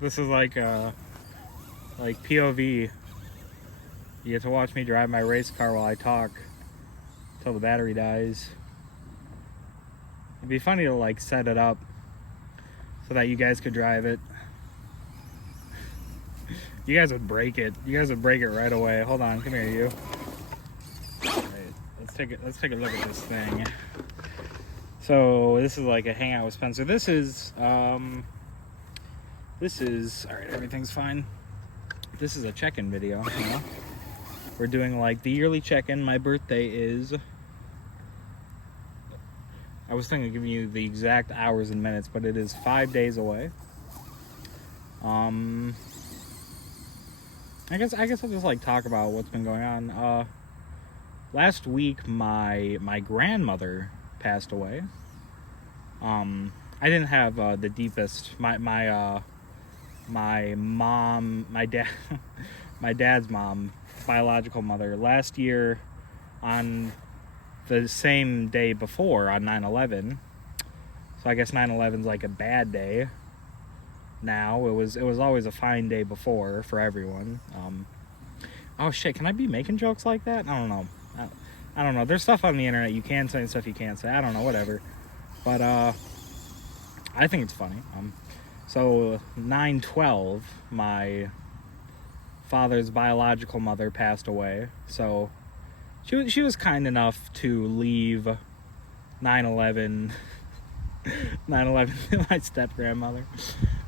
This is like POV. You get to watch me drive my race car while I talk till the battery dies. It'd be funny to like set it up so that you guys could drive it. You guys would break it. You guys would break it right away. Hold on, come here, you. All right, let's take a look at this thing. So this is like a hangout with Spencer. This is all right. Everything's fine. This is a check-in video. You know? We're doing like the yearly check-in. My birthday is. I was thinking of giving you the exact hours and minutes, but it is 5 days away. I guess I'll just like talk about what's been going on. Last week, my grandmother passed away. I didn't have the deepest. My mom, my dad's mom, biological mother. Last year, on the same day before, on 9/11. So I guess 9/11's like a bad day. Now it was always a fine day before for everyone. Oh shit, can I be making jokes like that? I don't know. I don't know. There's stuff on the internet you can say and stuff you can't say. I don't know, whatever. But I think it's funny. So 9/12, my father's biological mother passed away. So she was kind enough to leave 9/11 to my step grandmother.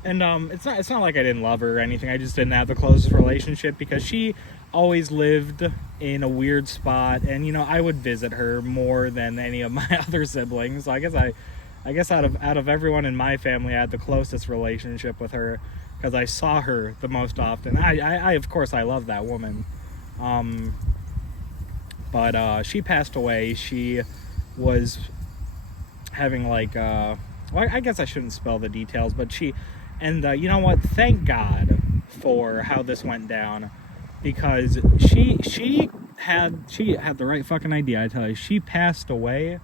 And it's not like I didn't love her or anything. I just didn't have the closest relationship because she always lived in a weird spot, and you know, I would visit her more than any of my other siblings. So I guess out of everyone in my family, I had the closest relationship with her because I saw her the most often. I of course I love that woman. But she passed away. She was having like well, I guess I shouldn't spell the details, but you know what? Thank God for how this went down, because she had the right fucking idea. I tell you, she passed away,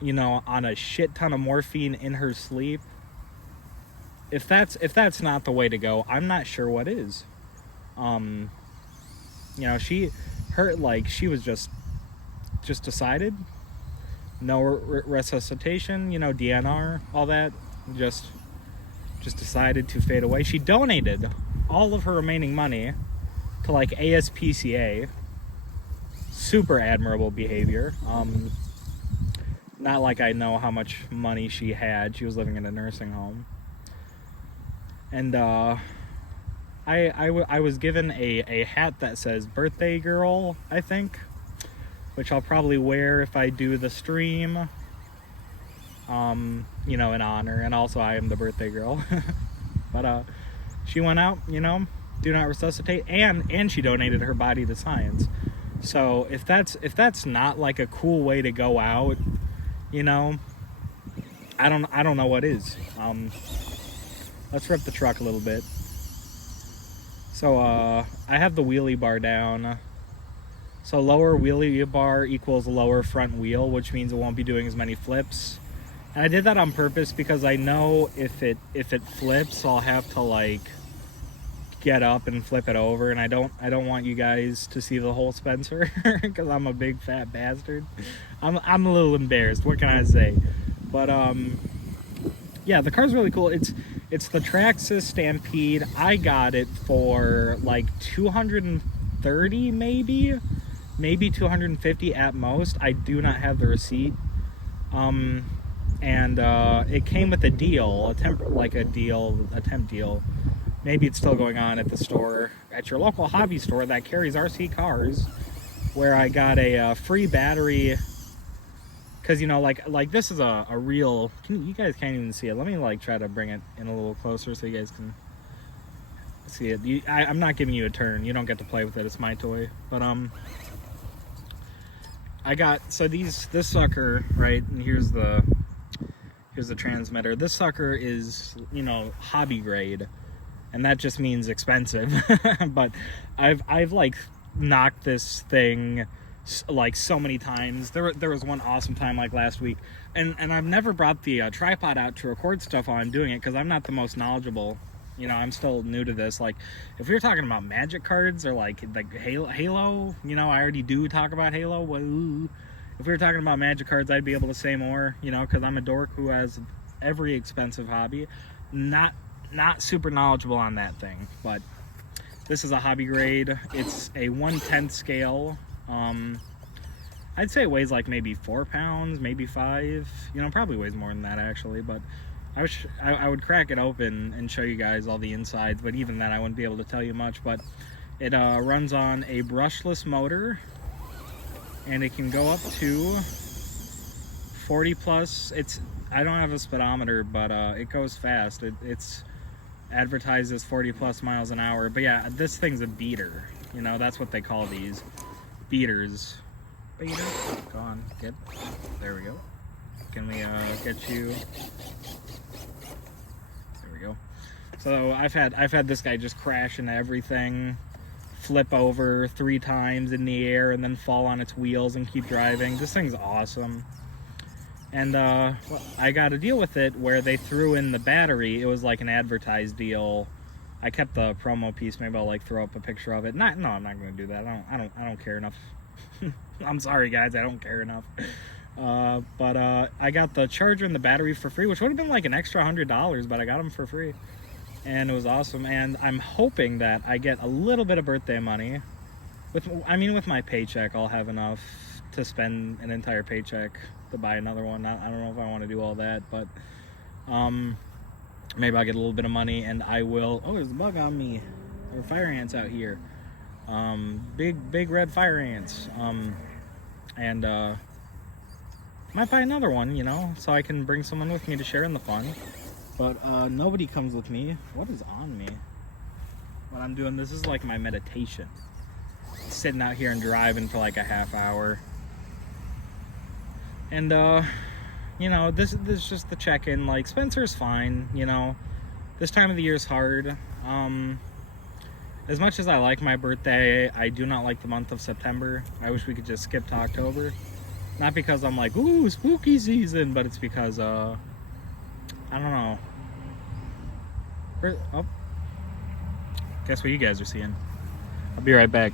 you know, on a shit ton of morphine in her sleep. If that's not the way to go, I'm not sure what is. You know, she was just decided, no resuscitation, you know, DNR, all that, just decided to fade away. She donated all of her remaining money to like ASPCA. Super admirable behavior. Not like I know how much money she had. She was living in a nursing home. And I was given a hat that says birthday girl, I think, which I'll probably wear if I do the stream, you know, in honor, and also I am the birthday girl. But she went out, you know, do not resuscitate, and she donated her body to science. So if that's not like a cool way to go out, you know, I don't know what is. Let's rip the truck a little bit. So I have the wheelie bar down. So lower wheelie bar equals lower front wheel, which means it won't be doing as many flips. And I did that on purpose because I know if it flips, I'll have to like get up and flip it over, and I don't want you guys to see the whole Spencer because I'm a big fat bastard. I'm a little embarrassed. What can I say? But yeah, the car's really cool. It's the Traxxas Stampede. I got it for like $230 maybe 250 at most. I do not have the receipt. And it came with a deal, attempt deal. Maybe it's still going on at the store, at your local hobby store that carries RC cars, where I got a free battery. Because, you know, like this is a real, you guys can't even see it. Let me like try to bring it in a little closer so you guys can see it. I'm not giving you a turn. You don't get to play with it. It's my toy. But I got, so this sucker, right, and here's the transmitter. This sucker is, you know, hobby grade, and that just means expensive. But I've like knocked this thing like so many times. There was one awesome time like last week, and I've never brought the tripod out to record stuff while I'm doing it because I'm not the most knowledgeable You know, I'm still new to this. Like, if we were talking about Magic cards or like Halo, you know, I already do talk about Halo. Woo. If we were talking about Magic cards, I'd be able to say more, you know, because I'm a dork who has every expensive hobby. Not super knowledgeable on that thing, but this is a hobby grade. It's a 1/10 scale. I'd say it weighs like maybe 4 pounds, maybe 5. You know, probably weighs more than that actually, but I would crack it open and show you guys all the insides, but even then I wouldn't be able to tell you much. But it runs on a brushless motor, and it can go up to 40 plus. I don't have a speedometer, but it goes fast. It's advertised as 40 plus miles an hour. But yeah, this thing's a beater. You know, that's what they call these, beaters. Beater. Go on, get. There we go. Can we get you? There we go. So I've had this guy just crash into everything, flip over 3 times in the air, and then fall on its wheels and keep driving. This thing's awesome. And well, I got a deal with it where they threw in the battery. It was like an advertised deal. I kept the promo piece. Maybe I'll like throw up a picture of it. No, I'm not gonna do that. I don't care enough. I'm sorry guys, I don't care enough. But I got the charger and the battery for free, which would have been like an extra $100, but I got them for free, and it was awesome. And I'm hoping that I get a little bit of birthday money. With my paycheck, I'll have enough to spend an entire paycheck to buy another one. I don't know if I want to do all that, but maybe I'll get a little bit of money and I will. Oh, there's a bug on me. There are fire ants out here. Big red fire ants. And might buy another one, you know, so I can bring someone with me to share in the fun. But nobody comes with me. What is on me? What I'm doing, this is like my meditation. Sitting out here and driving for like a half hour. And you know, this is just the check-in. Like, Spencer's fine, you know. This time of the year is hard. As much as I like my birthday, I do not like the month of September. I wish we could just skip to October. Not because I'm like, ooh, spooky season, but it's because, I don't know. Oh. Guess what you guys are seeing. I'll be right back.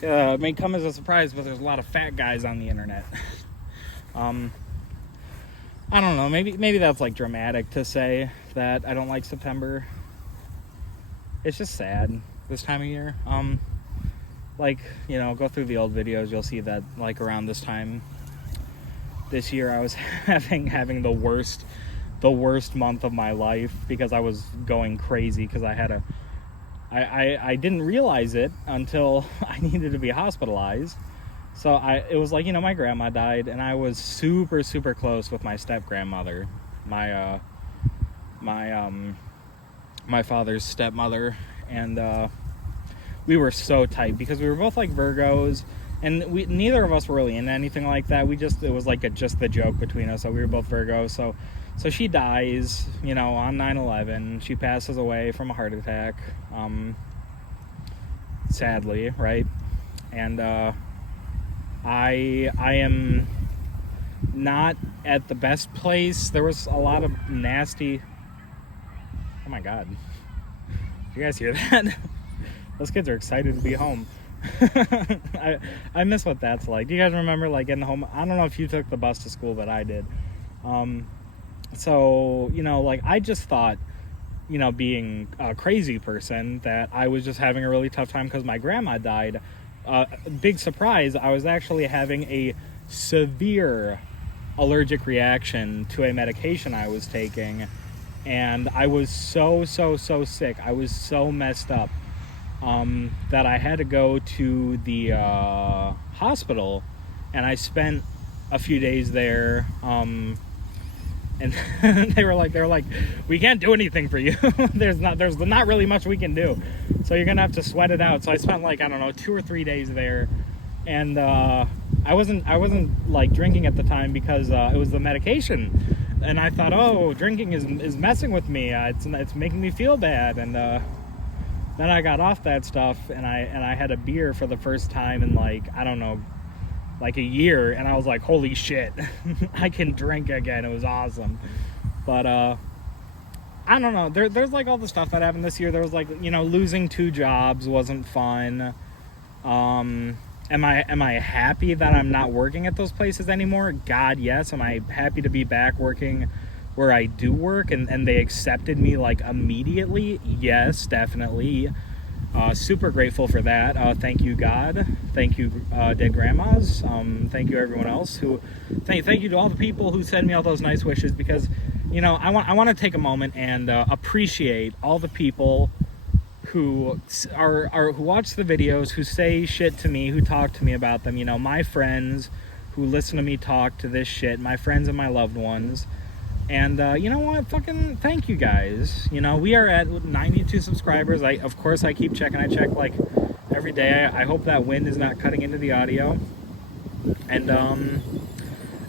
It may come as a surprise, but there's a lot of fat guys on the internet. I don't know, maybe that's like dramatic to say that I don't like September. It's just sad this time of year. Like, you know, go through the old videos, you'll see that like around this time this year I was having the worst month of my life because I was going crazy because I didn't realize it until I needed to be hospitalized. So it was like, you know, my grandma died, and I was super, super close with my step-grandmother, my father's stepmother, and we were so tight because we were both like Virgos, and neither of us were really into anything like that. It was like just the joke between us. So we were both Virgos. So she dies, you know, on 9/11. She passes away from a heart attack, sadly, right? And I am not at the best place. There was a lot of nasty. Oh my God! You guys hear that? Those kids are excited to be home. I miss what that's like. Do you guys remember like getting home? I don't know if you took the bus to school, but I did. So, you know, like I just thought, you know, being a crazy person, that I was just having a really tough time because my grandma died. Big surprise, I was actually having a severe allergic reaction to a medication I was taking. and I was so sick. I was so messed up that I had to go to the hospital, and I spent a few days there. And they were like, we can't do anything for you. there's not really much we can do, so you're gonna have to sweat it out. So I spent like, I don't know, 2 or 3 days there, and I wasn't like drinking at the time because it was the medication, and I thought, oh, drinking is messing with me. It's making me feel bad, and then I got off that stuff, and I had a beer for the first time in like, I don't know, like a year, and I was like, holy shit, I can drink again. It was awesome. But I don't know, there's like all the stuff that happened this year. There was like, you know, losing 2 jobs wasn't fun. Am I happy that I'm not working at those places anymore? God, yes. Am I happy to be back working where I do work and they accepted me like immediately? Yes, definitely. Super grateful for that. Thank you, God. Thank you, dead grandmas. Thank you, everyone else who. Thank you to all the people who send me all those nice wishes, because, you know, I want to take a moment and appreciate all the people who who watch the videos, who say shit to me, who talk to me about them. You know, my friends who listen to me talk to this shit, my friends and my loved ones. And you know what? Fucking thank you guys. You know, we are at 92 subscribers. Of course, I keep checking. I check like every day. I hope that wind is not cutting into the audio. And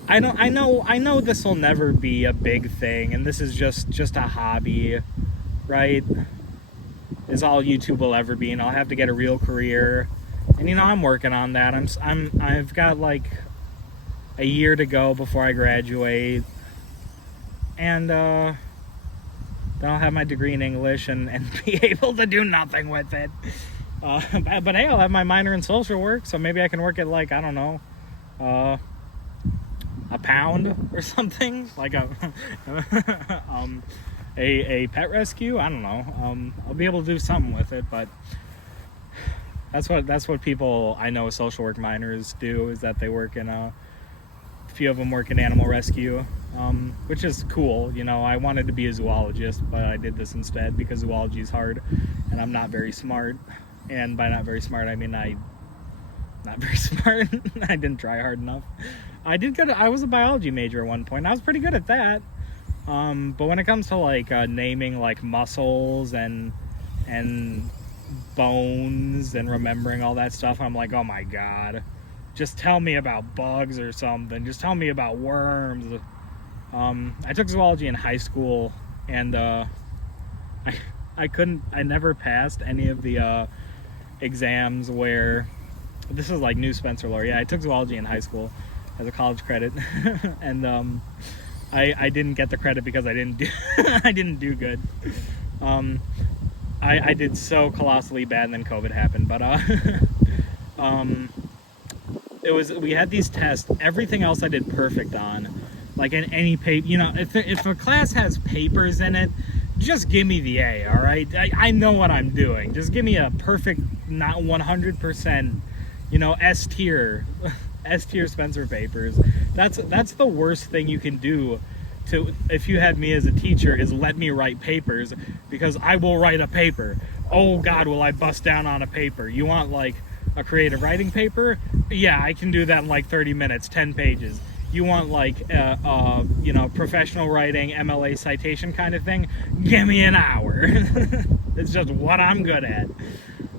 I know this will never be a big thing, and this is just a hobby, right? Is all YouTube will ever be, and I'll have to get a real career. And you know, I'm working on that. I've got like a year to go before I graduate. And then I'll have my degree in English and be able to do nothing with it. But hey, I'll have my minor in social work, so maybe I can work at like, I don't know, a pound or something, like a pet rescue. I don't know. I'll be able to do something with it, but that's what people I know social work minors do, is that they work in a few of them work in animal rescue. Which is cool. You know, I wanted to be a zoologist, but I did this instead because zoology is hard and I'm not very smart. And by not very smart, I mean not very smart. I didn't try hard enough. I was a biology major at one point. I was pretty good at that. But when it comes to like naming like muscles and bones and remembering all that stuff, I'm like, oh my God, just tell me about bugs or something. Just tell me about worms. I took zoology in high school, and I never passed any of the exams where, this is like new Spencer lore. Yeah, I took zoology in high school as a college credit, and I didn't get the credit because I didn't do good. I did so colossally bad, and then COVID happened, but we had these tests. Everything else I did perfect on. Like in any paper, you know, if a class has papers in it, just give me the A, all right? I know what I'm doing. Just give me a perfect, not 100%, you know, S tier Spencer papers. That's the worst thing you can do if you had me as a teacher, is let me write papers, because I will write a paper. Oh God, will I bust down on a paper? You want like a creative writing paper? Yeah, I can do that in like 30 minutes, 10 pages. You want like you know, professional writing, MLA citation kind of thing? Give me an hour. It's just what I'm good at.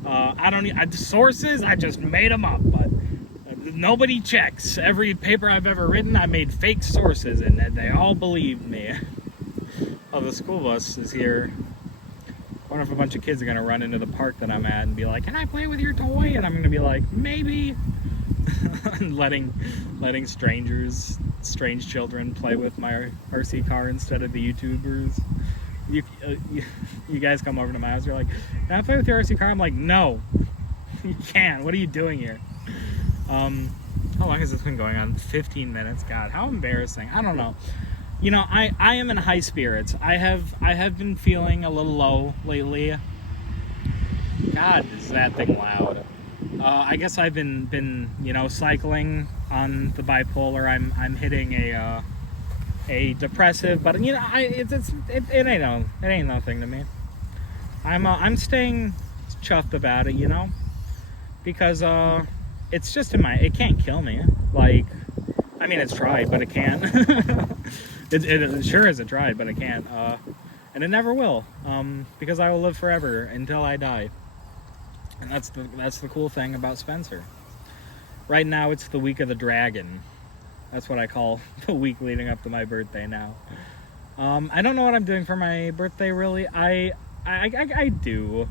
I don't need sources. I just made them up, but nobody checks. Every paper I've ever written, I made fake sources, and they all believed me. Oh, the school bus is here. I wonder if a bunch of kids are gonna run into the park that I'm at and be like, "Can I play with your toy?" And I'm gonna be like, "Maybe." letting strange children play with my RC car instead of the YouTubers. You guys come over to my house, you're like, "Can I play with your RC car?" I'm like, "No, you can't. What are you doing here?" How long has this been going on? 15 minutes. God, how embarrassing. I don't know. You know, I am in high spirits. I have been feeling a little low lately. God, is that thing loud? I guess I've been you know, cycling on the bipolar. I'm hitting a a depressive, but you know, it ain't nothing to me. I'm staying chuffed about it, you know, because it's just it can't kill me. Like, I mean, it's tried, but it can't. It sure isn't tried, but it can't. And it never will, because I will live forever until I die. And that's the cool thing about Spencer. Right now, it's the week of the dragon. That's what I call the week leading up to my birthday now. I don't know what I'm doing for my birthday, really. I do.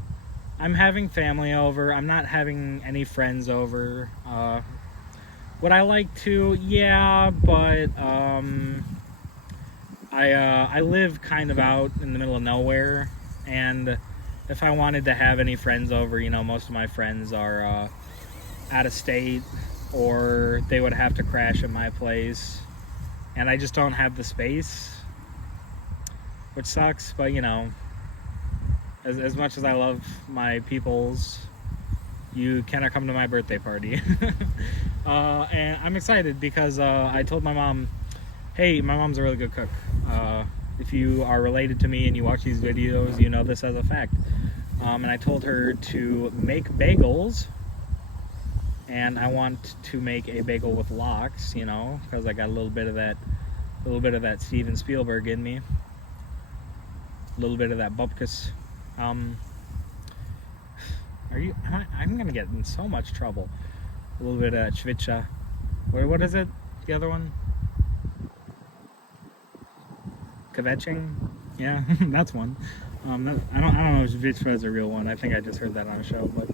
I'm having family over. I'm not having any friends over. Would I like to? Yeah, but I live kind of out in the middle of nowhere, and if I wanted to have any friends over, you know, most of my friends are out of state, or they would have to crash at my place, and I just don't have the space, which sucks. But you know, as much as I love my peoples, you cannot come to my birthday party. And I'm excited because I told my mom, hey, my mom's a really good cook. If you are related to me and you watch these videos, you know this as a fact. And I told her to make bagels, and I want to make a bagel with lox, you know, because I got a little bit of that Steven Spielberg in me, a little bit of that bupkis. I'm gonna get in so much trouble. A little bit of Schwitza. What is it? The other one? Kvetching? Yeah, that's one. I don't know if Schwitza is a real one. I think I just heard that on a show, but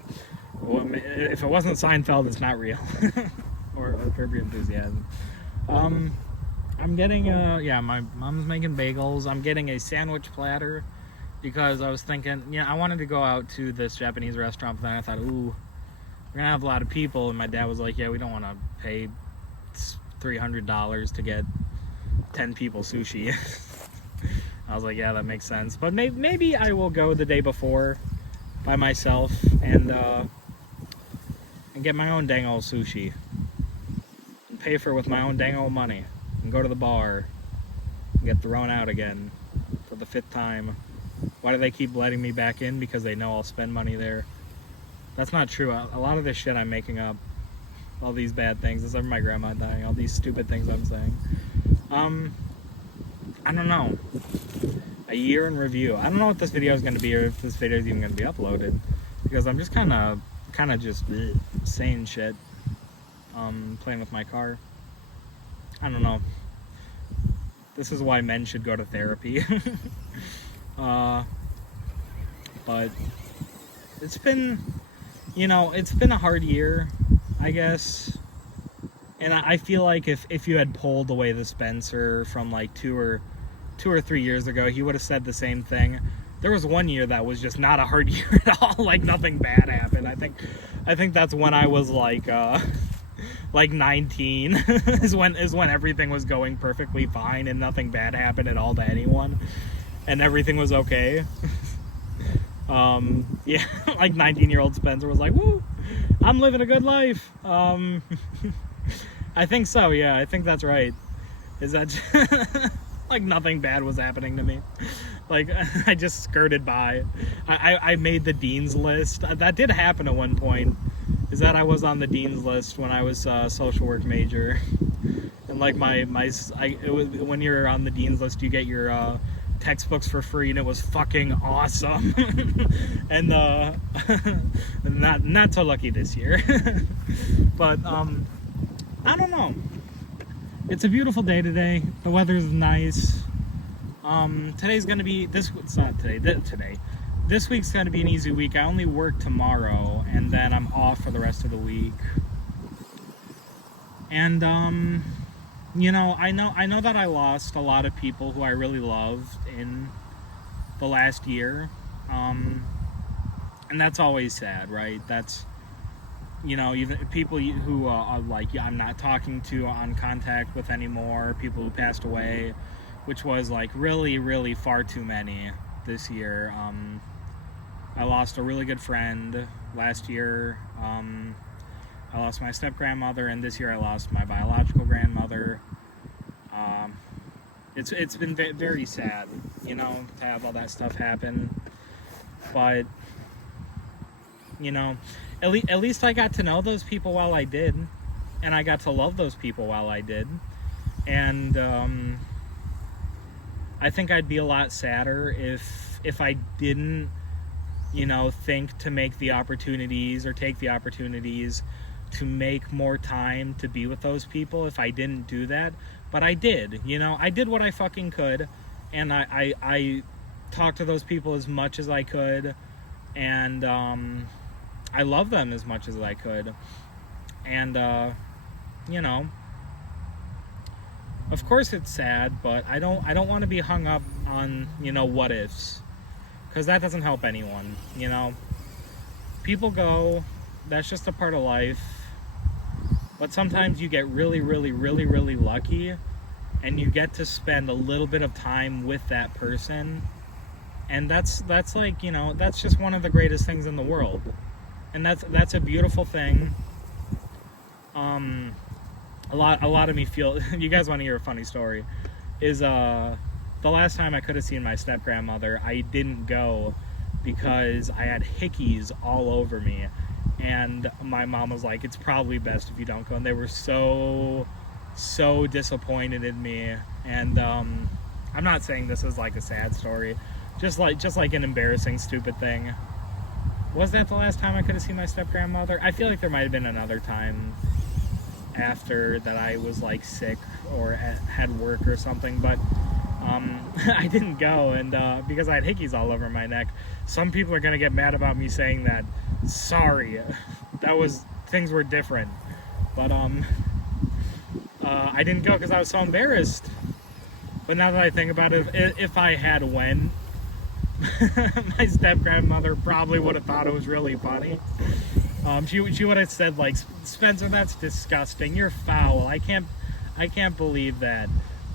if it wasn't Seinfeld, it's not real. or Curb Your Enthusiasm. I'm getting my mom's making bagels. I'm getting a sandwich platter because I was thinking, I wanted to go out to this Japanese restaurant, but then I thought, ooh, we're gonna have a lot of people, and my dad was like, yeah, we don't want to pay $300 to get 10 people sushi. I was like, yeah, that makes sense. But maybe I will go the day before by myself and get my own dang old sushi and pay for it with my own dang old money and go to the bar and get thrown out again for the 5th time. Why do they keep letting me back in? Because they know I'll spend money there. That's not true. A lot of this shit I'm making up. All these bad things. Except for my grandma dying. All these stupid things I'm saying. I don't know. A year in review. I don't know what this video is going to be, or if this video is even going to be uploaded, because I'm just kind of just saying shit. Playing with my car. I don't know. This is why men should go to therapy. But it's been, it's been a hard year, I guess. And I feel like if you had pulled away the Spencer from like 2 or 3 years ago, he would have said the same thing. There was one year that was just not a hard year at all. Like, nothing bad happened. I think that's when I was like 19 is when everything was going perfectly fine and nothing bad happened at all to anyone, and everything was okay. Yeah, like 19-year-old Spencer was like, woo, I'm living a good life. I think so, yeah, I think that's right. Is that like nothing bad was happening to me? Like, I just skirted by. I made the dean's list. That did happen at one point. Is that I was on the dean's list when I was a social work major. And like when you're on the dean's list, you get your textbooks for free, and it was fucking awesome. And not so lucky this year. But I don't know. It's a beautiful day today. The weather's nice. Today's gonna be it's not today. Today. This week's gonna be an easy week. I only work tomorrow, and then I'm off for the rest of the week. And I know that I lost a lot of people who I really loved in the last year. And that's always sad, right? That's, even people who are like, I'm not talking to, on contact with anymore, people who passed away, which was like really, really far too many this year. I lost a really good friend last year. I lost my step-grandmother, and this year I lost my biological grandmother. It's been very sad, you know, to have all that stuff happen. But you know, at least I got to know those people while I did, and I got to love those people while I did. And I think I'd be a lot sadder if I didn't, you know, think to make the opportunities or take the opportunities to make more time to be with those people. If I didn't do that, but I did, you know, I did what I fucking could, and I talked to those people as much as I could, and I love them as much as I could, and you know, of course it's sad, but I don't want to be hung up on, you know, what ifs, because that doesn't help anyone. You know, people go, that's just a part of life. But sometimes you get really, really, really, really lucky, and you get to spend a little bit of time with that person, and that's like, you know, that's just one of the greatest things in the world, and that's a beautiful thing. A lot of me feel. You guys want to hear a funny story? Is the last time I could have seen my step grandmother, I didn't go because I had hickeys all over me. And my mom was like, it's probably best if you don't go. And they were so disappointed in me. And I'm not saying this is like a sad story, just like an embarrassing, stupid thing. Was that the last time I could have seen my step grandmother? I feel like there might have been another time after that I was like sick or had work or something, but I didn't go, and because I had hickeys all over my neck. Some people are gonna get mad about me saying that. Sorry, things were different, but I didn't go because I was so embarrassed. But now that I think about it, if I had went, my step grandmother probably would have thought it was really funny. She would have said like, Spencer, that's disgusting. You're foul. I can't believe that.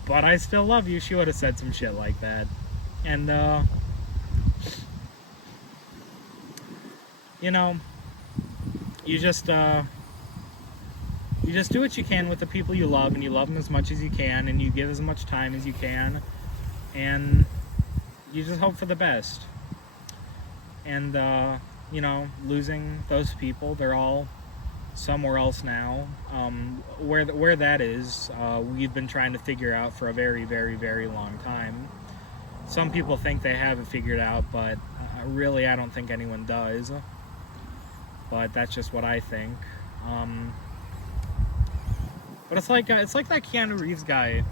But I still love you. She would have said some shit like that. And you know, you just do what you can with the people you love, and you love them as much as you can, and you give as much time as you can, and you just hope for the best. And you know, losing those people, they're all somewhere else now. Where that is, we've been trying to figure out for a very, very, very long time. Some people think they have it figured out, but really I don't think anyone does. But that's just what I think. But it's like that Keanu Reeves guy.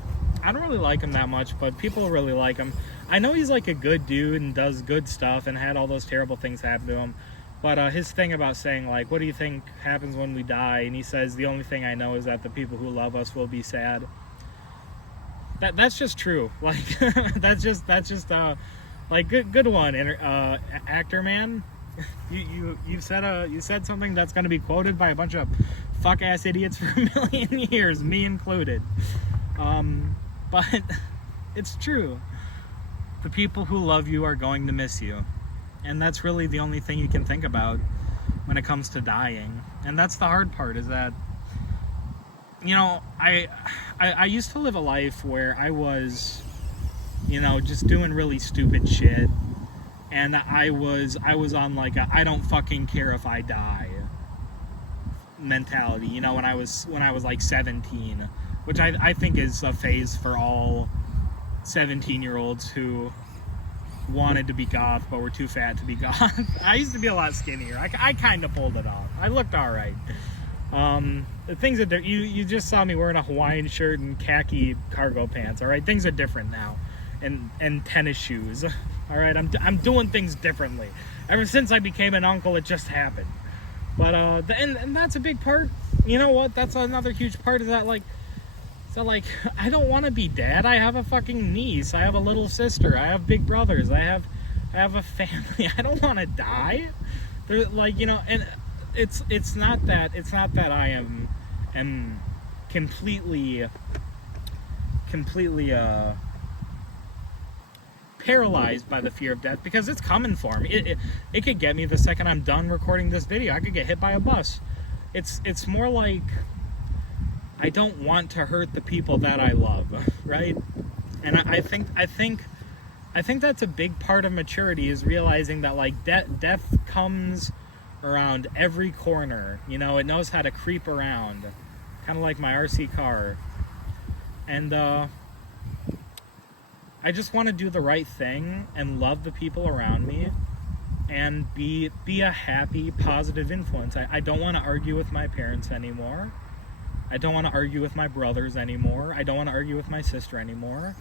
I don't really like him that much, but people really like him. I know he's like a good dude and does good stuff and had all those terrible things happen to him. But his thing about saying, like, what do you think happens when we die? And he says, the only thing I know is that the people who love us will be sad. That's just true. Like, that's just like, good one, actor man. You said something that's going to be quoted by a bunch of fuck ass idiots for a million years, me included. But it's true. The people who love you are going to miss you. And that's really the only thing you can think about when it comes to dying. And that's the hard part, is that, you know, I used to live a life where I was, you know, just doing really stupid shit. And I was on like a I don't fucking care if I die mentality, you know, when I was like 17, which I think is a phase for all 17-year-olds who wanted to be goth but were too fat to be goth. I used to be a lot skinnier. I kind of pulled it off. I looked all right. The things that you just saw me wearing a Hawaiian shirt and khaki cargo pants. All right, things are different now, and tennis shoes. All right, I'm doing things differently. Ever since I became an uncle, it just happened. But and that's a big part. You know what? That's another huge part. Is that like. So, like, I don't want to be dad. I have a fucking niece. I have a little sister. I have big brothers. I have a family. I don't want to die. There's, like, you know, and it's not that I am completely paralyzed by the fear of death, because it's coming for me. It could get me the second I'm done recording this video. I could get hit by a bus. It's more like, I don't want to hurt the people that I love, right? And I think that's a big part of maturity, is realizing that like death comes around every corner. You know, it knows how to creep around, kind of like my RC car. And I just want to do the right thing and love the people around me and be a happy, positive influence. I don't want to argue with my parents anymore. I don't want to argue with my brothers anymore. I don't want to argue with my sister anymore.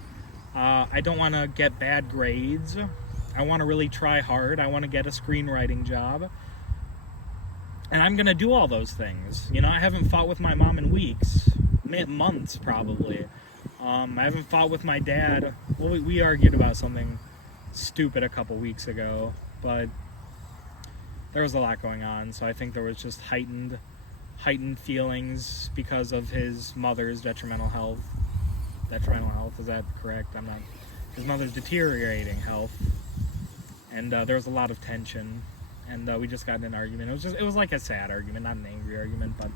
I don't want to get bad grades. I want to really try hard. I want to get a screenwriting job. And I'm going to do all those things. You know, I haven't fought with my mom in weeks, months probably. I haven't fought with my dad. Well, we argued about something stupid a couple weeks ago, but there was a lot going on, so I think there was just heightened feelings because of his mother's detrimental health, is that correct? I'm not. His mother's deteriorating health, and there was a lot of tension, and we just got in an argument. It was like a sad argument, not an angry argument, but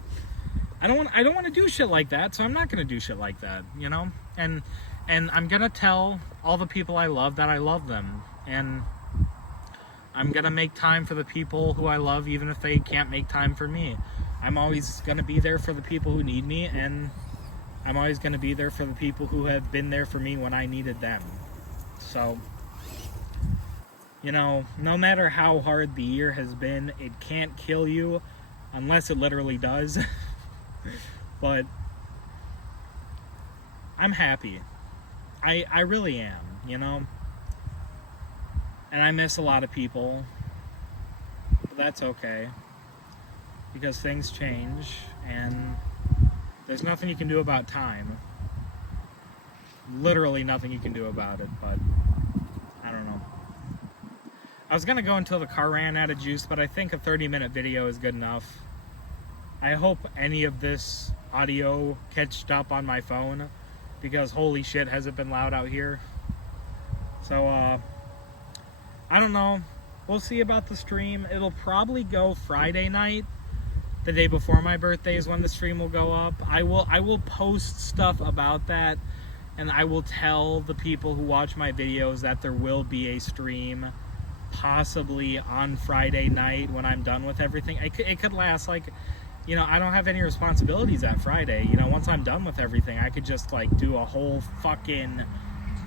I don't want to do shit like that, so I'm not going to do shit like that, you know? And I'm going to tell all the people I love that I love them, and I'm going to make time for the people who I love, even if they can't make time for me. I'm always going to be there for the people who need me, and I'm always going to be there for the people who have been there for me when I needed them. So, you know, no matter how hard the year has been, it can't kill you unless it literally does. But I'm happy. I really am, you know? And I miss a lot of people, but that's okay, because things change, and there's nothing you can do about time. Literally nothing you can do about it, but I don't know. I was gonna go until the car ran out of juice, but I think a 30-minute video is good enough. I hope any of this audio catched up on my phone, because holy shit has it been loud out here. So, I don't know. We'll see about the stream. It'll probably go Friday night. The day before my birthday is when the stream will go up. I will post stuff about that, and I will tell the people who watch my videos that there will be a stream, possibly on Friday night when I'm done with everything. It could last, like, you know, I don't have any responsibilities that Friday. You know, once I'm done with everything, I could just, like, do a whole fucking,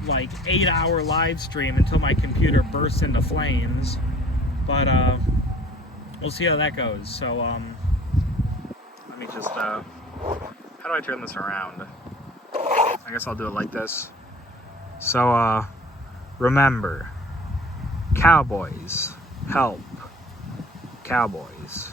like, 8-hour live stream until my computer bursts into flames. But, we'll see how that goes. So, let me just, how do I turn this around? I guess I'll do it like this. So, remember, cowboys help cowboys.